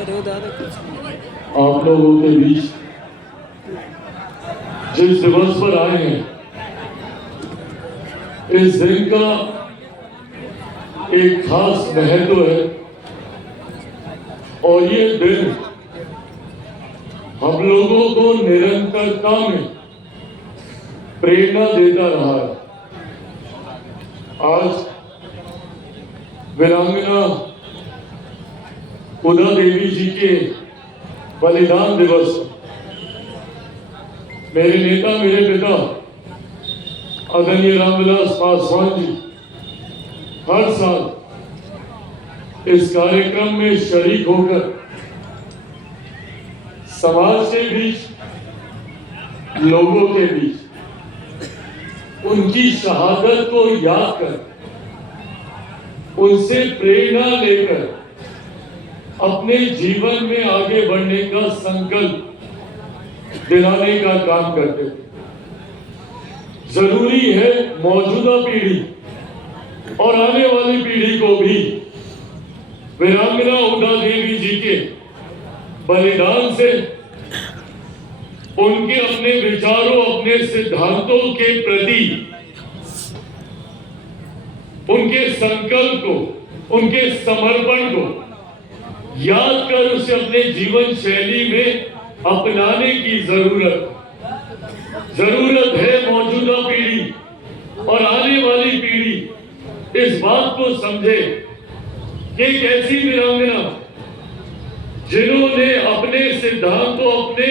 आप लोगों के बीच जिस दिवस पर आए हैं, इस दिन का एक खास महत्व है और ये दिन हम लोगों को निरंतरता में प्रेरणा देता रहा है। आज वीरांगना उदा देवी जी के बलिदान दिवस, मेरे नेता, मेरे पिता आदरणीय रामविलास पासवान जी हर साल इस कार्यक्रम में शरीक होकर समाज के बीच, लोगों के बीच उनकी शहादत को याद कर, उनसे प्रेरणा लेकर अपने जीवन में आगे बढ़ने का संकल्प दिलाने का काम करते हैं। जरूरी है मौजूदा पीढ़ी और आने वाली पीढ़ी को भी वीरांगना उदा देवी जी के बलिदान से, उनके अपने विचारों, अपने सिद्धांतों के प्रति उनके संकल्प को, उनके समर्पण को याद कर उसे अपने जीवन शैली में अपनाने की जरूरत है। मौजूदा पीढ़ी और आने वाली पीढ़ी इस बात को समझे कि एक ऐसी वीरांगना जिन्होंने अपने सिद्धांतों, अपने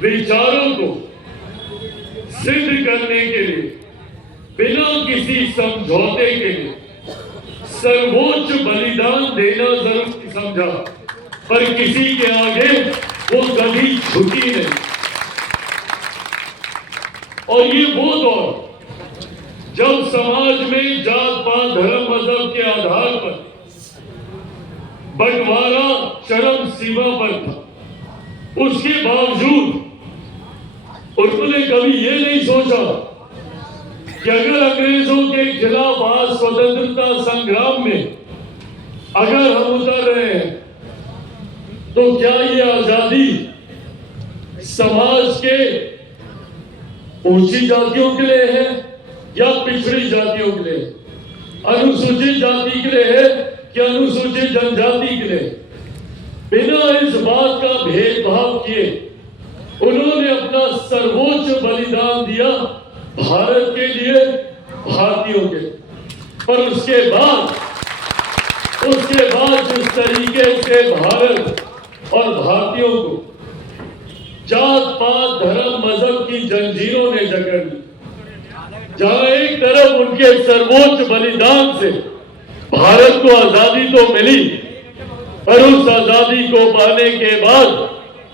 विचारों को सिद्ध करने के लिए बिना किसी समझौते के लिए सर्वोच्च बलिदान देना जरूरी समझा, पर किसी के आगे वो कभी झुकी नहीं। और ये वो दौर जब समाज में जात पात, धर्म, मजहब के आधार पर बंटवारा चरम सीमा पर था, उसके बावजूद उन्होंने कभी ये नहीं सोचा कि अगर अंग्रेजों के खिलाफ आज स्वतंत्रता संग्राम में अगर हम उतर रहे हैं तो क्या ये आजादी समाज के ऊंची जातियों के लिए है या पिछड़ी जातियों के लिए, अनुसूचित जाति के लिए है कि अनुसूचित जनजाति के लिए? बिना इस बात का भेदभाव किए उन्होंने अपना सर्वोच्च बलिदान दिया भारत के लिए, भारतीयों के लिए। पर उसके बाद जिस तरीके से भारत और भारतीयों को जात पात, धर्म, मजहब की जंजीरों ने जकड़ ली, जहां एक तरफ उनके सर्वोच्च बलिदान से भारत को आजादी तो मिली, पर उस आजादी को पाने के बाद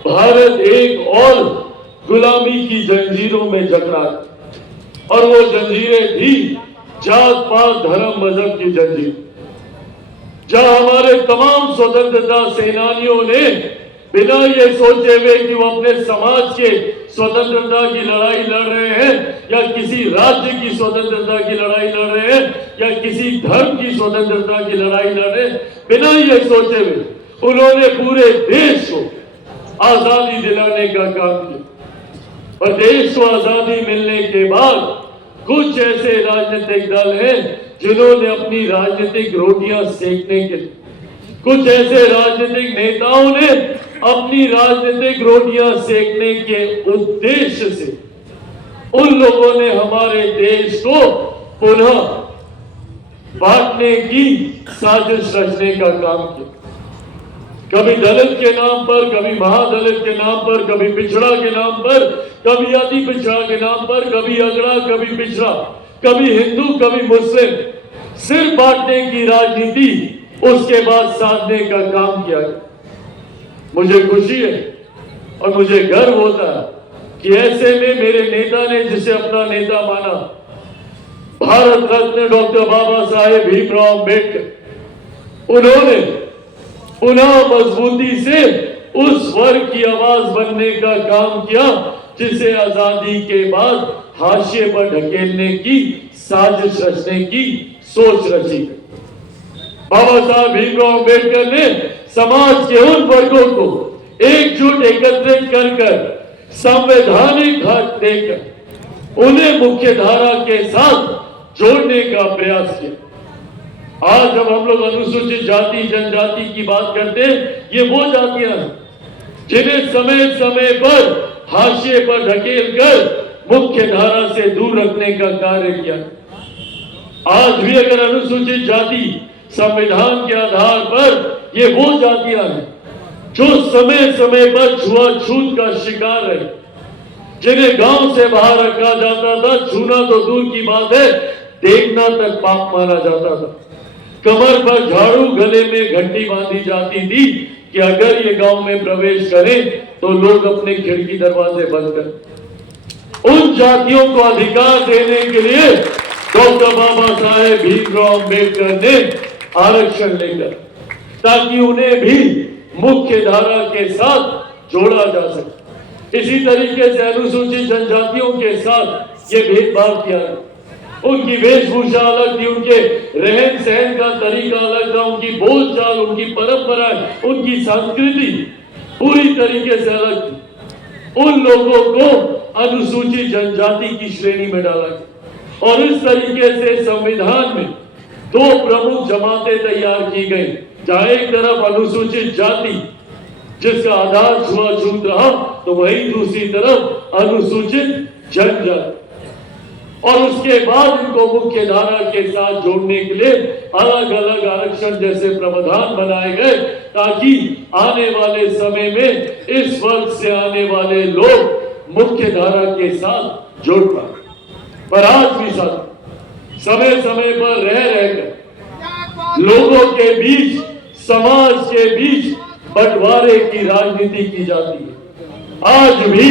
भारत एक और गुलामी की जंजीरों में जकड़ा, और वो जंजीरें थी जात पात, धर्म, मजहब की जंजीर। जहां हमारे तमाम स्वतंत्रता सेनानियों ने बिना ये सोचे हुए कि वो अपने समाज के स्वतंत्रता की लड़ाई लड़ रहे हैं या किसी राज्य की स्वतंत्रता की लड़ाई लड़ रहे हैं या किसी धर्म की स्वतंत्रता की लड़ाई लड़ रहे हैं, बिना ये सोचे हुए उन्होंने पूरे देश को आजादी दिलाने का काम किया। पर देश को आजादी मिलने के बाद कुछ ऐसे राजनीतिक दल हैं जिन्होंने अपनी राजनीतिक रोटियां सेकने के लिए, कुछ ऐसे राजनीतिक नेताओं ने अपनी राजनीतिक रोटियां सेकने के उद्देश्य से उन लोगों ने हमारे देश को पुनः बांटने की साजिश रचने का काम किया। कभी दलित के नाम पर, कभी महादलित के नाम पर, कभी पिछड़ा के नाम पर, कभी अति पिछड़ा के नाम पर, कभी अगड़ा, कभी पिछड़ा, कभी हिंदू, कभी मुस्लिम, सिर्फ बांटने की राजनीति, उसके बाद साधने का काम किया गया। मुझे खुशी है और मुझे गर्व होता है कि ऐसे में मेरे नेता ने, जिसे अपना नेता माना, भारत रत्न डॉक्टर बाबा साहेब भीमराव अम्बेडकर, उन्होंने पुनः मजबूती से उस वर्ग की आवाज बनने का काम किया जिसे आजादी के बाद हाशिए पर ढकेलने की साजिश रचने की सोच रची। बाबा साहब भीमराव अम्बेडकर ने समाज के उन वर्गों को एकजुट एकत्रित कर संवैधानिक हक देकर उन्हें मुख्य धारा के साथ जोड़ने का प्रयास किया। आज जब हम लोग अनुसूचित जाति जनजाति की बात करते हैं, ये वो जातियां हैं जिन्हें समय समय पर हाशिए पर ढकेल कर मुख्य धारा से दूर रखने का कार्य किया। आज भी अगर अनुसूचित जाति संविधान के आधार पर ये वो जातियां हैं जो समय समय पर छुआछूत का शिकार है, जिन्हें गांव से बाहर रखा जाता था, छूना तो दूर की बात है, देखना तक पाप माना जाता था। कमर पर झाड़ू, गले में घंटी बांधी जाती थी कि अगर ये गांव में प्रवेश करें तो लोग अपने खिड़की दरवाजे बंद करें। उन जातियों को अधिकार देने के लिए डॉक्टर बाबा साहेब भीमराव अम्बेडकर ने आरक्षण लेकर, ताकि उन्हें भी मुख्य धारा के साथ जोड़ा जा सके। इसी तरीके से अनुसूचित जनजातियों के साथ ये भेदभाव किया है। उनकी वेशभूषा अलग थी, उनके रहन सहन का तरीका अलग था, उनकी बोलचाल, उनकी परंपराएं, उनकी संस्कृति पूरी तरीके से अलग थी। उन लोगों को अनुसूचित जनजाति की श्रेणी में डाला गया और इस तरीके से संविधान में दो प्रमुख जमातें तैयार की गई, जहां एक तरफ अनुसूचित जाति जिसका आधार छुआछूत रहा, तो वहीं दूसरी तरफ अनुसूचित जनजाति। और उसके बाद इनको मुख्य धारा के साथ जोड़ने के लिए अलग अलग आरक्षण जैसे प्रावधान बनाए गए, ताकि आने वाले समय में इस वर्ग से आने वाले लोग मुख्य धारा के साथ जुड़ पाए। पर आज भी साथ समय समय पर रहकर लोगों के बीच, समाज के बीच बंटवारे की राजनीति की जाती है। आज भी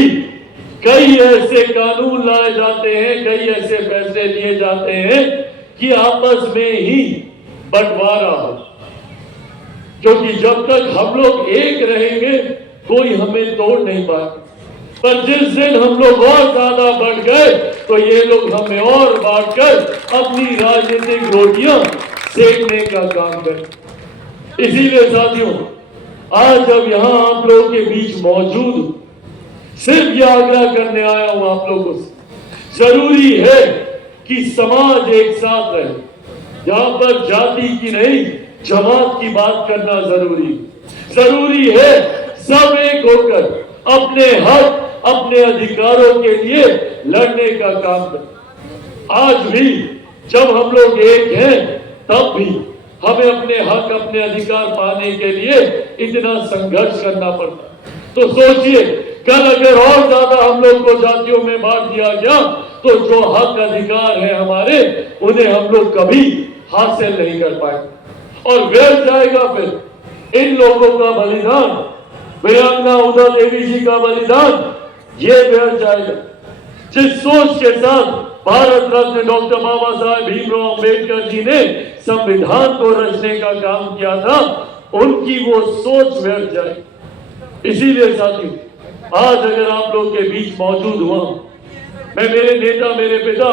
कई ऐसे कानून लाए जाते हैं, कई ऐसे फैसले लिए जाते हैं कि आपस में ही बंटवारा हो, क्योंकि जब तक हम लोग एक रहेंगे कोई हमें तोड़ नहीं पाए। पर जिस दिन हम लोग और ज्यादा बढ़ गए तो ये लोग हमें और बांटकर अपनी राजनीतिक रोटियां सेकने का काम करें। इसीलिए साथियों, आज जब यहां आप लोगों के बीच मौजूद हूं, सिर्फ यह आग्रह करने आया हूं आप लोगों से, जरूरी है कि समाज एक साथ रहे। यहां पर जाति की नहीं, जमात की बात करना जरूरी है सब एक होकर अपने हक, अपने अधिकारों के लिए लड़ने का काम करें। आज भी जब हम लोग एक हैं, तब भी हमें अपने हक, अपने अधिकार पाने के लिए इतना संघर्ष करना पड़ता है। तो सोचिए, कल अगर और ज्यादा हम लोग को जातियों में बांट दिया गया तो जो हक अधिकार है हमारे, उन्हें हम लोग कभी हासिल नहीं कर पाएंगे और व्यर्थ जाएगा फिर इन लोगों का बलिदान, वीरांगना उदा देवी जी का बलिदान, ये व्यर्थ जाएगा। जिस सोच के साथ भारत रत्न डॉक्टर बाबा साहेब भीमराव अम्बेडकर जी ने संविधान को रचने का काम किया था, उनकी वो सोच व्यर्थ जाएगी। इसीलिए साथियों, आज अगर आप लोग के बीच मौजूद हुआ, मैं मेरे नेता, मेरे पिता